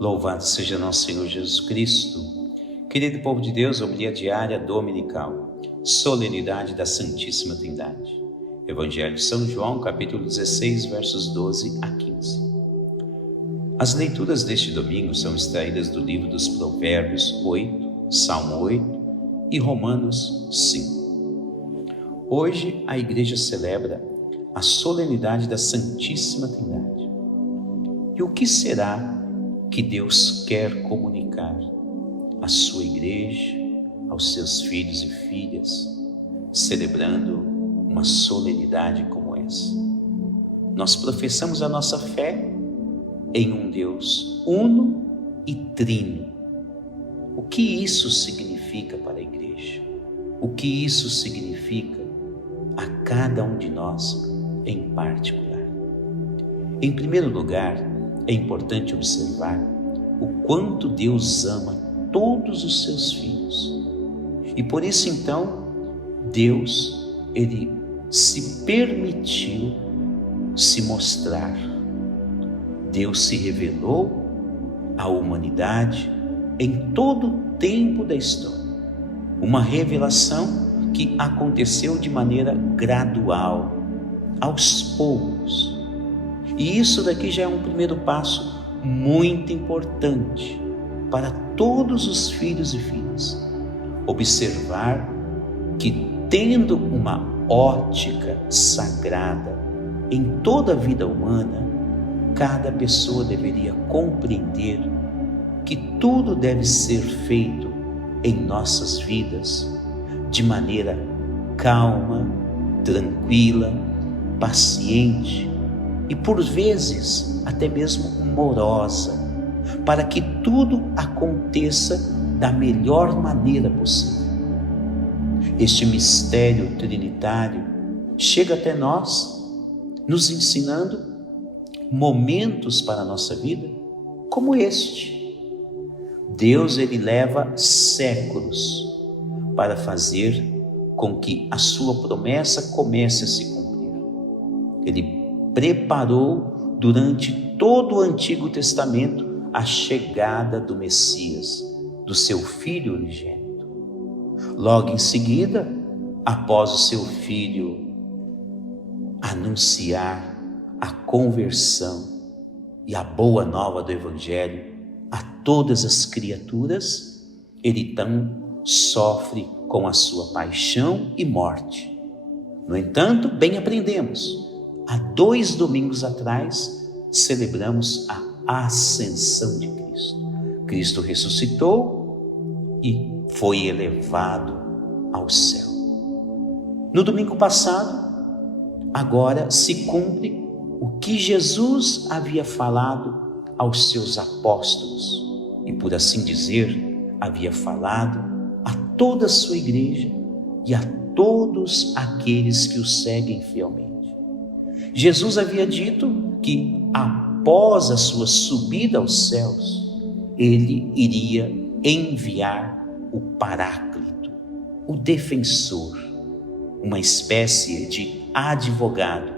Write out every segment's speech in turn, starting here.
Louvado seja nosso Senhor Jesus Cristo. Querido povo de Deus, homilia diária dominical, solenidade da Santíssima Trindade. Evangelho de São João, capítulo 16, versos 12 a 15. As leituras deste domingo são extraídas do livro dos Provérbios 8, Salmo 8 e Romanos 5. Hoje a Igreja celebra a solenidade da Santíssima Trindade. E o que será que Deus quer comunicar à sua Igreja, aos seus filhos e filhas, celebrando uma solenidade como essa? Nós professamos a nossa fé em um Deus uno e trino. O que isso significa para a Igreja? O que isso significa a cada um de nós em particular? Em primeiro lugar, é importante observar o quanto Deus ama todos os seus filhos. E por isso, então, Deus, Ele se permitiu se mostrar. Deus se revelou à humanidade em todo o tempo da história. Uma revelação que aconteceu de maneira gradual, aos poucos. E isso daqui já é um primeiro passo muito importante para todos os filhos e filhas. Observar que, tendo uma ótica sagrada em toda a vida humana, cada pessoa deveria compreender que tudo deve ser feito em nossas vidas de maneira calma, tranquila, paciente e por vezes até mesmo amorosa, para que tudo aconteça da melhor maneira possível. Este mistério trinitário chega até nós, nos ensinando momentos para a nossa vida como este. Deus, Ele leva séculos para fazer com que a sua promessa comece a se cumprir. Ele preparou durante todo o Antigo Testamento a chegada do Messias, do seu Filho unigênito. Logo em seguida, após o seu Filho anunciar a conversão e a boa nova do Evangelho a todas as criaturas, Ele então sofre com a sua paixão e morte. No entanto, bem aprendemos, há 2 domingos atrás, celebramos a ascensão de Cristo. Cristo ressuscitou e foi elevado ao céu. No domingo passado, agora se cumpre o que Jesus havia falado aos seus apóstolos e, por assim dizer, havia falado a toda a sua igreja e a todos aqueles que o seguem fielmente. Jesus havia dito que após a sua subida aos céus, Ele iria enviar o Paráclito, o defensor, uma espécie de advogado,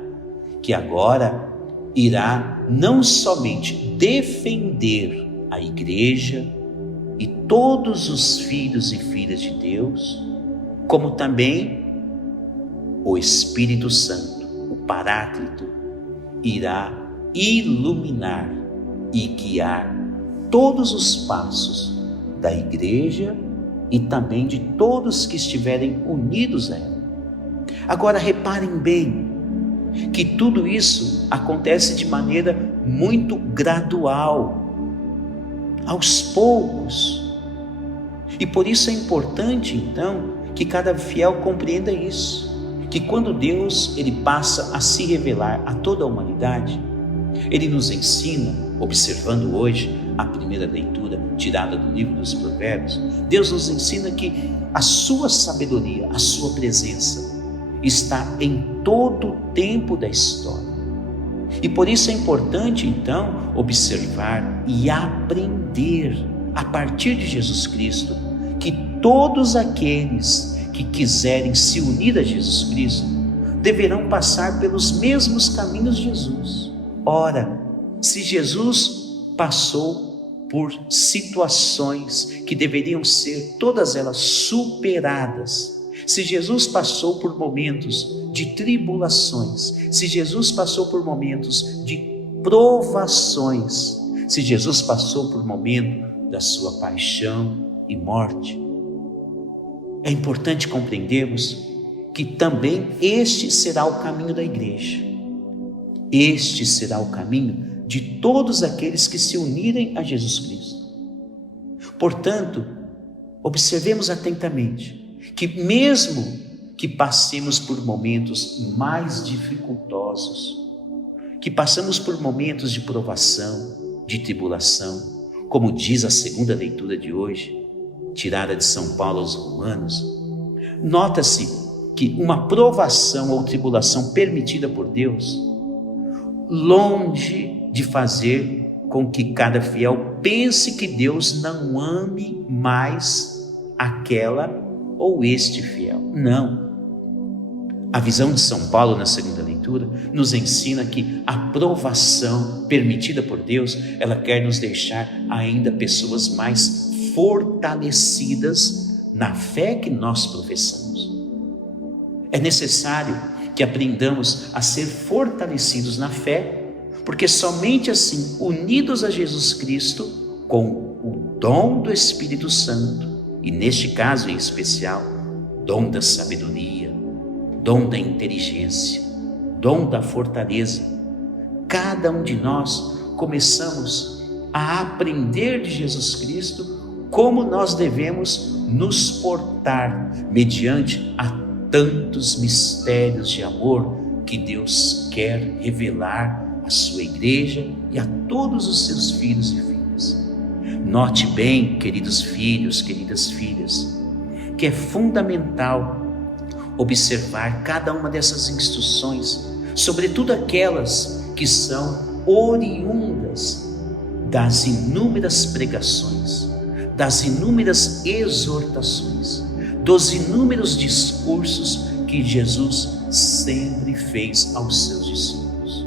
que agora irá não somente defender a igreja e todos os filhos e filhas de Deus, como também o Espírito Santo, o Paráclito, irá iluminar e guiar todos os passos da igreja e também de todos que estiverem unidos a ela. Agora reparem bem que tudo isso acontece de maneira muito gradual, aos poucos. E por isso é importante, então, que cada fiel compreenda isso, que quando Deus, Ele passa a se revelar a toda a humanidade, Ele nos ensina, observando hoje a primeira leitura tirada do livro dos Provérbios, Deus nos ensina que a sua sabedoria, a sua presença está em todo o tempo da história. E por isso é importante, então, observar e aprender a partir de Jesus Cristo que todos aqueles que quiserem se unir a Jesus Cristo deverão passar pelos mesmos caminhos de Jesus. Ora, se Jesus passou por situações que deveriam ser todas elas superadas, se Jesus passou por momentos de tribulações, se Jesus passou por momentos de provações, se Jesus passou por momento da sua paixão e morte, é importante compreendermos que também este será o caminho da igreja. Este será o caminho de todos aqueles que se unirem a Jesus Cristo. Portanto, observemos atentamente que mesmo que passemos por momentos mais dificultosos, que passamos por momentos de provação, de tribulação, como diz a segunda leitura de hoje, tirada de São Paulo aos Romanos, nota-se que uma provação ou tribulação permitida por Deus, longe de fazer com que cada fiel pense que Deus não ame mais aquela ou este fiel. Não. A visão de São Paulo na segunda leitura nos ensina que a provação permitida por Deus, ela quer nos deixar ainda pessoas mais fortalecidas na fé que nós professamos. É necessário que aprendamos a ser fortalecidos na fé, porque somente assim, unidos a Jesus Cristo, com o dom do Espírito Santo, e neste caso em especial, dom da sabedoria, dom da inteligência, dom da fortaleza, cada um de nós começamos a aprender de Jesus Cristo como nós devemos nos portar mediante a tantos mistérios de amor que Deus quer revelar à sua igreja e a todos os seus filhos e filhas. Note bem, queridos filhos, queridas filhas, que é fundamental observar cada uma dessas instruções, sobretudo aquelas que são oriundas das inúmeras pregações, das inúmeras exortações, dos inúmeros discursos que Jesus sempre fez aos seus discípulos.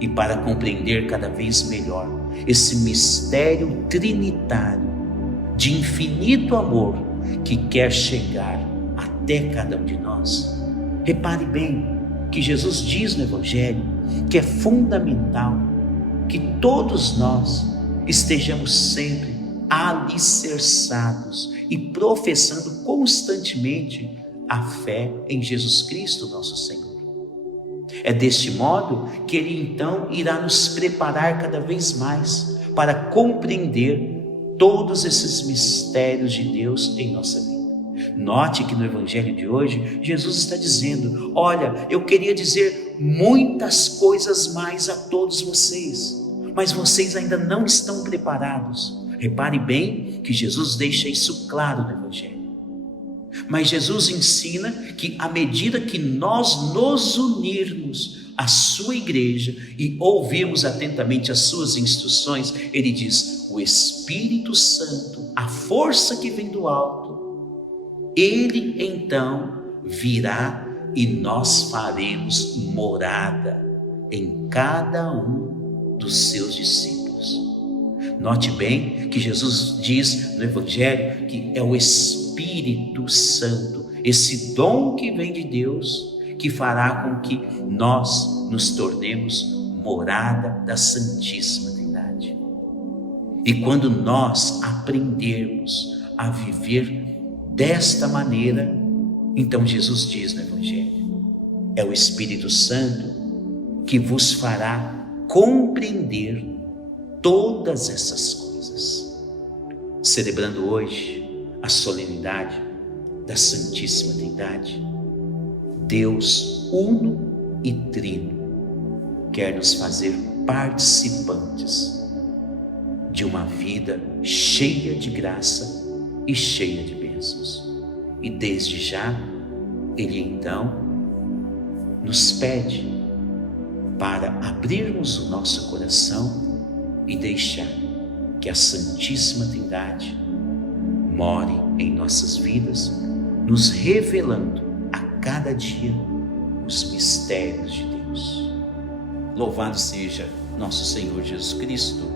E para compreender cada vez melhor esse mistério trinitário de infinito amor que quer chegar até cada um de nós, repare bem que Jesus diz no Evangelho que é fundamental que todos nós estejamos sempre alicerçados e professando constantemente a fé em Jesus Cristo, nosso Senhor. É deste modo que Ele então irá nos preparar cada vez mais para compreender todos esses mistérios de Deus em nossa vida. Note que no Evangelho de hoje, Jesus está dizendo: olha, eu queria dizer muitas coisas mais a todos vocês, mas vocês ainda não estão preparados. Repare bem que Jesus deixa isso claro no Evangelho. Mas Jesus ensina que à medida que nós nos unirmos à sua igreja e ouvirmos atentamente as suas instruções, Ele diz: o Espírito Santo, a força que vem do alto, Ele então virá e nós faremos morada em cada um dos seus discípulos. Note bem que Jesus diz no Evangelho que é o Espírito Santo, esse dom que vem de Deus, que fará com que nós nos tornemos morada da Santíssima Trindade. E quando nós aprendermos a viver desta maneira, então Jesus diz no Evangelho: é o Espírito Santo que vos fará compreender todas essas coisas. Celebrando hoje a solenidade da Santíssima Trindade, Deus uno e trino quer nos fazer participantes de uma vida cheia de graça e cheia de bênçãos. E desde já, Ele então nos pede para abrirmos o nosso coração e deixar que a Santíssima Trindade more em nossas vidas, nos revelando a cada dia os mistérios de Deus. Louvado seja nosso Senhor Jesus Cristo,